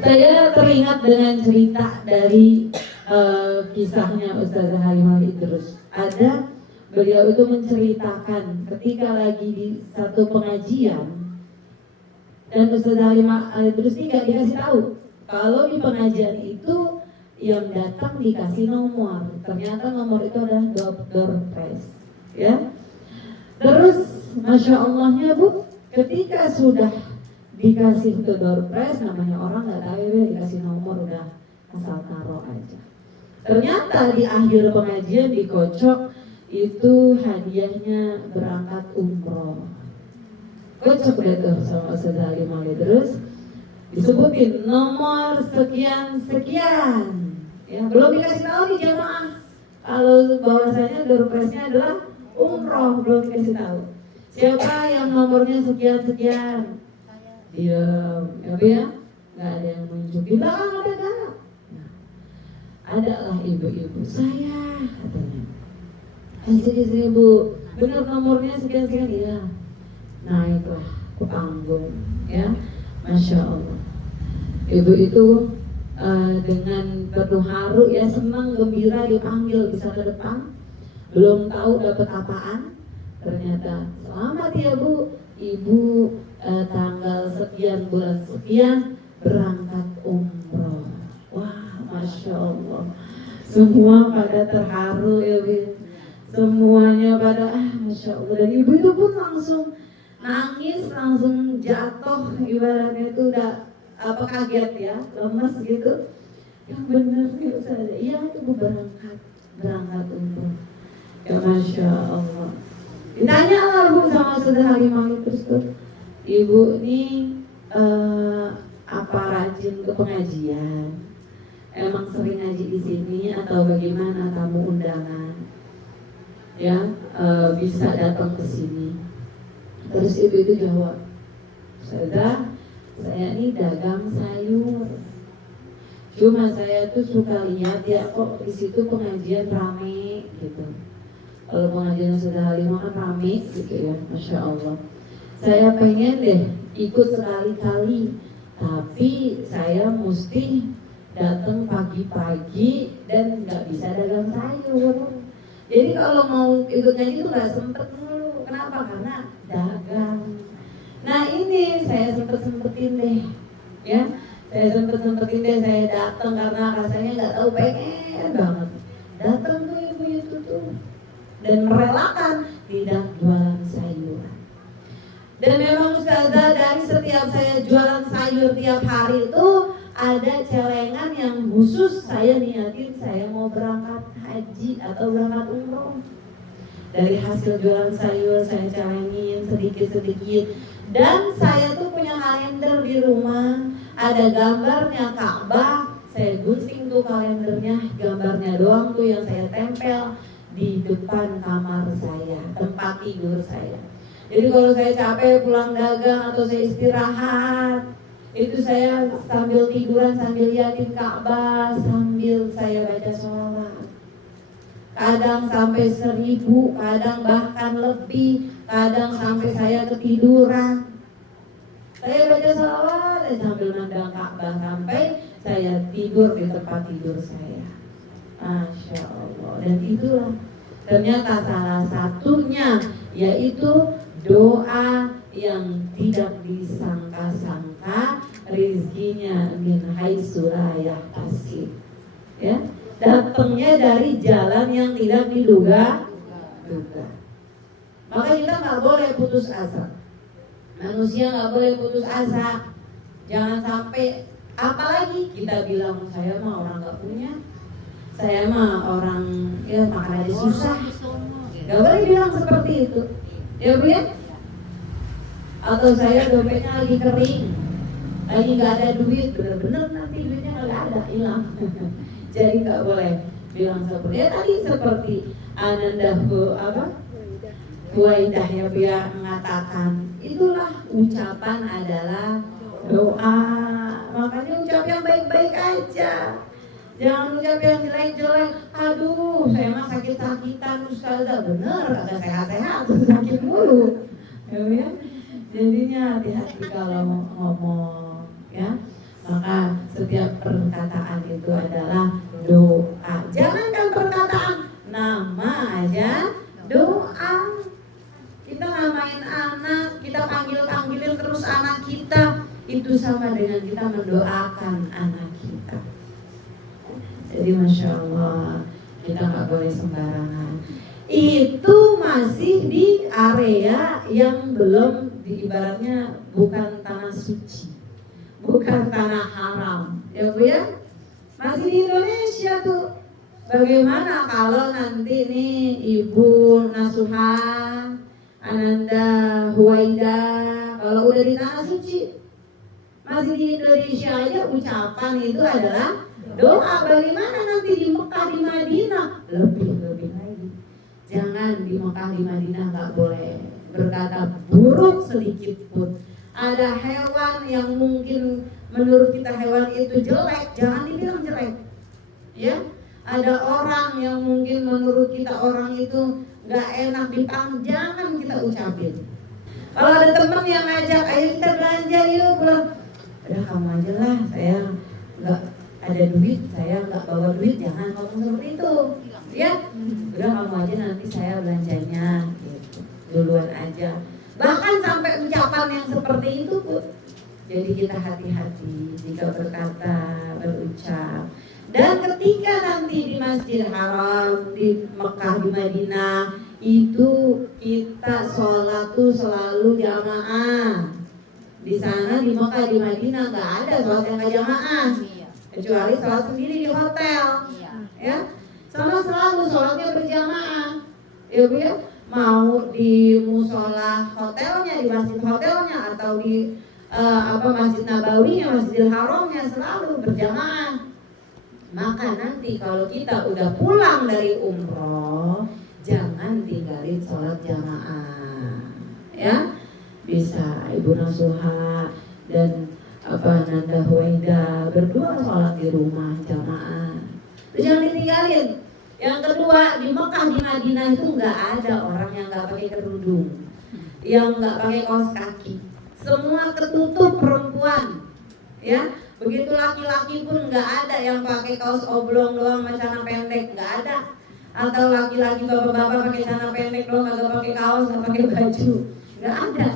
Saya teringat dengan cerita dari kisahnya Ustazah Halimah Idrus. Beliau itu menceritakan ketika lagi di satu pengajian, dan Ustazah Halimah Idrus ini gak dikasih tahu kalau di pengajian itu yang datang dikasih nomor. Ternyata nomor itu adalah door prize, ya. Terus Masya Allahnya Bu, ketika sudah dikasih ke door prize, namanya orang nggak tahu ya, dikasih nomor udah asal taruh aja. Ternyata di akhir pengajian dikocok itu hadiahnya berangkat umroh. Kocok deh tuh sama Ustazah Halimah Idrus, disebutin nomor sekian sekian, ya belum dikasih tahu nih jamaah kalau bahwasanya door prize-nya adalah umroh, belum dikasih tahu. Siapa yang nomornya sekian sekian? Diam, ya, nggak ada yang nunjuk. Di belakang ada nggak? Nah, adalah ibu-ibu saya katanya. Sini Bu, benar nomornya sekian sekian, ya. Naiklah ke panggung, ya, Masya Allah. Ibu itu dengan penuh haru, ya, senang gembira dipanggil bisa ke depan. Belum tahu dapat apaan, ternyata selamat ya Bu, Ibu tanggal sekian bulan sekian berangkat umroh. Wah, Masya Allah, semua pada terharu ya Bu, semuanya pada Masya Allah. Dan ibu itu pun langsung nangis, langsung jatuh, ibaratnya itu udah kaget ya, lemes gitu. Yang benar nih Ustaz, iya Ibu berangkat umroh. Ya Masya Allah. Ditanya lah Bu sama Ustazah Halimah Idrus tuh, Ibu ini apa rajin ke pengajian? Emang sering ngaji di sini atau bagaimana tamu undangan? Ya, bisa datang ke sini. Terus ibu itu jawab, Ustazah, saya ini dagang sayur. Cuma saya tuh suka lihat ya kok di situ pengajian rame gitu. Kalau pengajian Ustazah Halimah kan rame gitu ya, Masya Allah. Saya pengen deh ikut sekali-kali, tapi saya mesti datang pagi-pagi dan nggak bisa dagang sayur. Jadi kalau mau ikut ngaji itu nggak sempet dulu. Kenapa? Karena dagang. Nah ini saya sempet-sempetin deh, ya. Saya sempet-sempetin deh, saya datang karena rasanya nggak tahu, pengen banget datang tuh ibu itu tuh dan merelakan tidak jualan sayuran. Dan memang Ustazah, dari setiap saya jualan sayur tiap hari itu ada celengan yang khusus saya niatin saya mau berangkat haji atau berangkat umroh. Dari hasil jualan sayur saya celengin sedikit-sedikit. Dan saya tuh punya kalender di rumah, ada gambarnya Ka'bah. Saya gunting tuh kalendernya, gambarnya doang tuh yang saya tempel di depan kamar saya, tempat tidur saya. Jadi kalau saya capek pulang dagang atau saya istirahat, itu saya sambil tiduran, sambil liatin Ka'bah, sambil saya baca sholawat. Kadang sampai 1000, kadang bahkan lebih, kadang sampai saya ketiduran. Saya baca sholawat sambil nandang Ka'bah sampai saya tidur di tempat tidur saya. Masya Allah. Dan itulah ternyata salah satunya, yaitu doa yang tidak disangka-sangka, rizkinya min haitsu la yahtasib, ya, datangnya dari jalan yang tidak diduga-duga. Maka kita nggak boleh putus asa. Manusia nggak boleh putus asa. Jangan sampai, apalagi kita bilang saya mah orang nggak punya, saya mah orang ya makan aja susah. Nggak boleh bilang seperti itu. Ya Bu ya? Atau saya dompetnya lagi kering, lagi nggak ada duit, bener-bener nanti duitnya nggak ada, hilang. Jadi nggak boleh bilang seperti ya tadi, seperti Ananda Huwaidah ya Bu ya, mengatakan itulah ucapan adalah doa. Makanya ucap yang baik-baik aja. Jangan ucap yang jelek-jelek. Aduh, saya mah sakit-sakitan Ustazah. Bener, agak sehat-sehat, sakit mulu. Ya, jadinya hati-hati kalau ngomong, ya. Maka setiap perkataan itu adalah doa. Jangankan perkataan, nama aja doa. Kita namain anak, kita panggilin terus anak kita, itu sama dengan kita mendoakan anak kita. Jadi Masya Allah, kita nggak boleh sembarangan. Itu masih di area yang belum, ibaratnya bukan tanah suci, bukan tanah haram, ya Bu ya. Masih di Indonesia tuh. Bagaimana kalau nanti nih Ibu Nasuha, Ananda, Huwaida, kalau udah di tanah suci, masih di Indonesia aja ucapan itu adalah doa. Bagaimana nanti di Mekah, di Madinah? Lebih lagi. Jangan di Mekah, di Madinah nggak boleh berkata buruk sedikit pun. Ada hewan yang mungkin menurut kita hewan itu jelek, jangan dibilang jelek. Ya, ada orang yang mungkin menurut kita orang itu nggak enak dipang, jangan kita ucapin. Kalau ada teman yang ngajak, ayo kita belanja yuk, pulang. Udah kamu aja lah, saya nggak ada duit, saya nggak bawa duit, jangan ngomong seperti itu. Ya, udah kamu aja nanti saya belanjanya, gitu. Duluan aja. Bahkan sampai ucapan yang seperti itu, Bu. Jadi kita hati-hati jika berkata, berucap. Dan ketika nanti di Masjidil Haram, di Mekah, di Madinah, itu kita sholat tuh selalu jamaah. Di sana di Mekah, di Madinah nggak ada sholat yang nggak jamaah, kecuali sholat sendiri di hotel. Ya, sama selalu sholatnya berjamaah. Ya Bu ya, mau di musola hotelnya, di masjid hotelnya, atau di Masjid Nabawinya, Masjidil Haramnya, selalu berjamaah. Maka nanti kalau kita udah pulang dari umroh, jangan tinggalin sholat jamaah. Ya, bisa Ibu Nasuha dan Nanda Huwaida berdua sholat di rumah jamaah. Terus jangan ditinggalin. Yang kedua, di Mekah, di Madinah itu nggak ada orang yang nggak pakai kerudung, yang nggak pakai kaos kaki. Semua ketutup perempuan. Ya. Begitu laki-laki pun nggak ada yang pakai kaos oblong doang sama celana pendek, nggak ada. Atau laki-laki bapak-bapak pakai celana pendek doang, nggak pakai kaos, nggak pakai baju, nggak ada.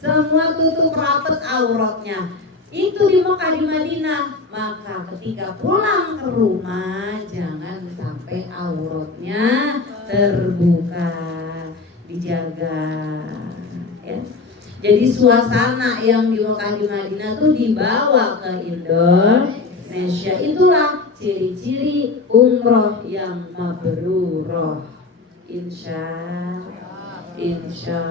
Semua tutup rapat auratnya. Itu di Mekah, di Madinah. Maka ketika pulang ke rumah jangan sampai auratnya terbuka, dijaga. Ya. Jadi suasana yang di Mekah, di Madinah tuh dibawa ke Indonesia. Itulah ciri-ciri umroh yang mabrurah. Insya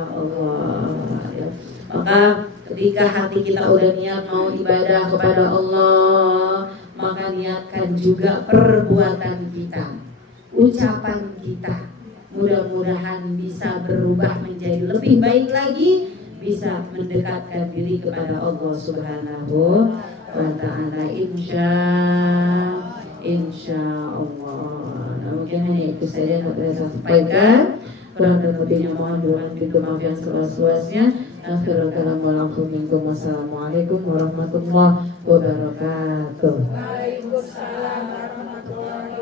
Allah. Ya. Maka ketika hati kita udah niat mau ibadah kepada Allah, maka niatkan juga perbuatan kita, ucapan kita. Mudah-mudahan bisa berubah menjadi lebih baik lagi, bisa mendekatkan diri kepada Allah Subhanahu wa Ta'ala. Insya Allah. Nah, mungkin hanya itu saja yang dapat saya sampaikan. Kurang dan lebihnya mohon doa dan maaf yang seluas-luasnya. Akhirul kalam wassalamualaikum warahmatullahi wabarakatuh. Waalaikumsalam warahmatullahi